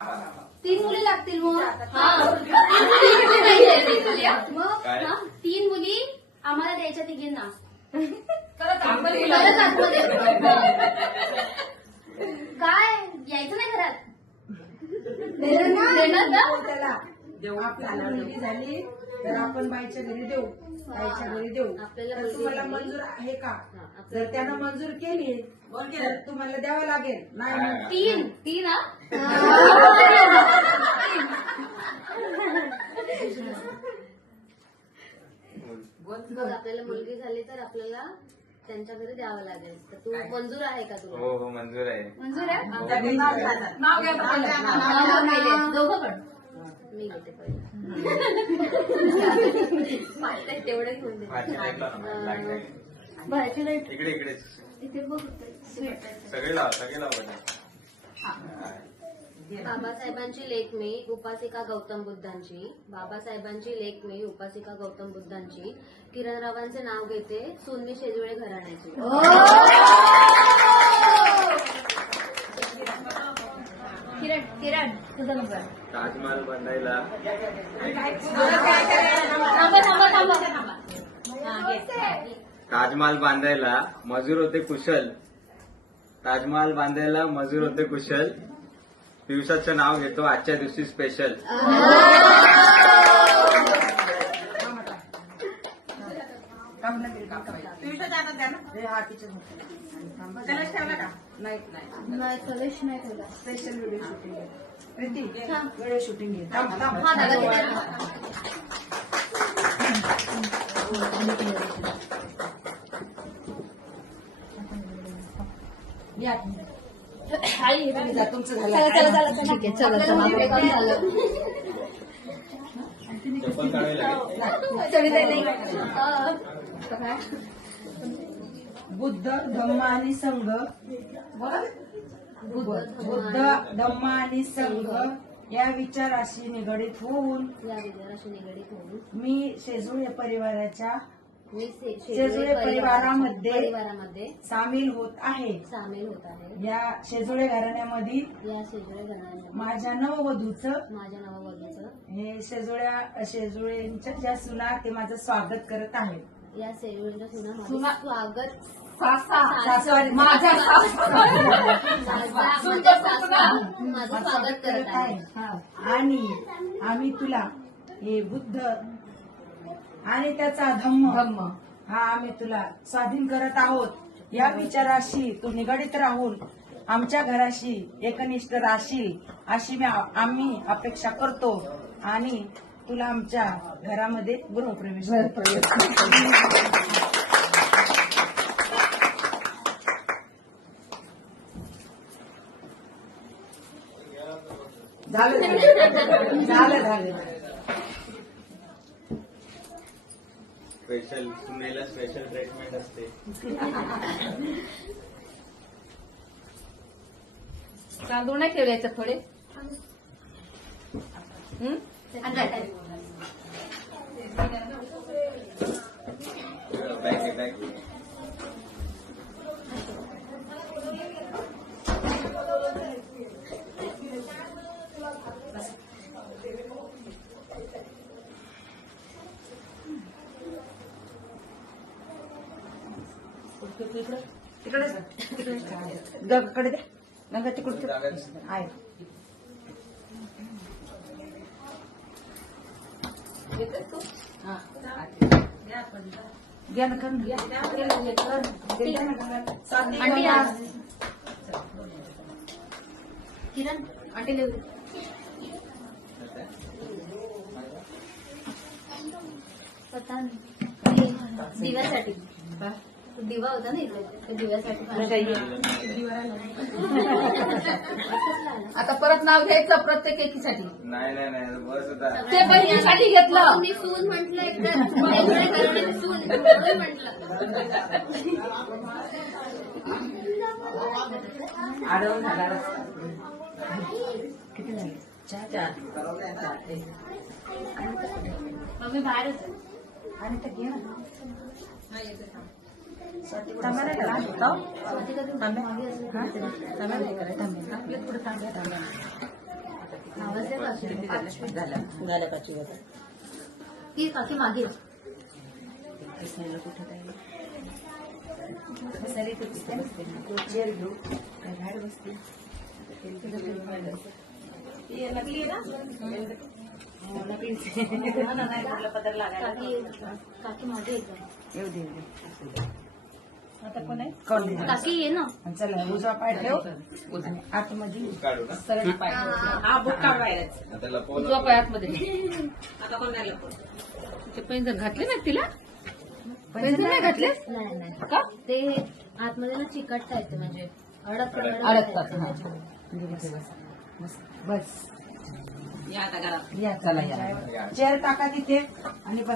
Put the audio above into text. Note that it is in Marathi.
तीन मुली लागतील मग? हा. तीन मुली नाहीये, तीन मुली. मग? काय? तीन मुली आम्हाला द्यायच्या तिघींना. परत आतमध्ये. काय? यायचं नाही घरात? देणार ना? देणार ना देऊ आपल्याला. मुलगी झाली तर आपण बाईच्या घरी देऊ. बाईच्या घरी देऊ आपल्याला तर तुम्हाला. मंजूर आहे का हा, जर त्यानं मंजूर केली तर तुम्हाला द्यावं लागेल नाही तीन तीन हा बघ आपल्याला मुलगी झाली तर आपल्याला त्यांच्या घरी द्यावं लागेल तर तू मंजूर आहे का तुला हो हो मंजूर आहे मंजूर आहे नाव घ्या. दोघं पण मी घेते पहिले तेवढे लाइट इकडे इथे बघ. सगळे लावा सगळे लावा. बाबासाहेबांची लेख मी उपासिका गौतम बुद्धांची. बाबासाहेबांची लेख मी उपासिका गौतम बुद्धांची. किरणरावांचे नाव घेते सुन्नी शेजुळे घराण्याची. किरण किरण तुझा नंबर ताजमहाल बांधायला ताजमहाल बांधायला मजूर होते कुशल. ताजमहाल बांधायला मजूर होते कुशल. दिवसाचं नाव घेतो आजच्या दिवशी स्पेशल करायचं. हे हा टीचर होते. थांबा. नाही नाही. नाही कलेश नाही ठेवला स्पेशल व्हिडिओ शूटिंग आहे. प्रीती व्हिडिओ शूटिंग आहे. थांब थांब. हा दादा किती या. आई तुम्ही जा तुमचं झालं. चला चला चला ठीक आहे चला चला. आपलं काम झालं चप्पल काढावी लागेल काय? बुद्ध धम्म आणि संघ. बुद्ध धम्म आणि संघ या विचाराशी निगडीत होऊन या विचाराशी निगडीत होऊन मी शेजुळे परिवाराच्या मी से- शेजुळे परिवारामध्ये परिवारामध्ये सामील होत आहे. सामील होत आहे. या शेजुळे घराण्यामधील या शेजुळे घराण्यामध्ये माझ्या नववधूचं माझ्या नववधूचं हे शेजुळ्या शेजुळेंच्या ज्या सुना ते माझं स्वागत करत आहेत. या शेजुळेच्या सुना माझं सुना- स्वागत सासा माझं स्वागत करत आहे हा. आणि आम्ही तुला हे बुद्ध आणि त्याचा धम्म धम्म. हा आम्ही तुला स्वाधीन करत आहोत या विचाराशी तू निगडीत राहून आमच्या घराशी एकनिष्ठ राहशील अशी मी आम्ही अपेक्षा करतो आणि तुला आमच्या घरामध्ये गृहप्रवेश करतो. झालं झालं. स्पेशल सुनेला स्पेशल ट्रीटमेंट असते. तांदूळ नाही ठेवले याच्यात थोडे. हं? बॅग बॅग तिकडे तिकडे गंगाकडे दे. गंगा तिकडे आहे. हा. घ्या. ना किरण आंटी लिहू पता नाही. दिव्यासाठी. दिवा होता ना त्या दिव्यासाठी आता परत नाव घ्यायचं प्रत्येक एकीसाठी. नाही नाही नाही बस होता ते बहिणीसाठी घेतलं. मी सून म्हटलं एकदा एकदा करण्याची सून. म्हणून म्हटलं. आडवून झाला रस्ता. किती झाले? चार चार. मम्मी बाहेरच आहे. आणि तर घे ना. तांब्या नाही मागे झाल्या ती काकी मागे कुठं चेअर घेऊ काय बसते आहे ना काकी मागे येऊ दे. काकी ये ना. चला उजवा पाय ठेव. आणि आतमध्ये काढू ना सरळ पाय हा उजवा पाय आतमध्ये. आता कोण नाही लपवत. ते पैंजण घातले ना तिला? पैंजण नाही घातले? नाही नाही. का? ते आतमध्ये ना चिकटता येते म्हणजे अडक अडकतात, हा. बस बस बस या आता घरात. या चला या. चेअर टाका तिथे आणि बसा.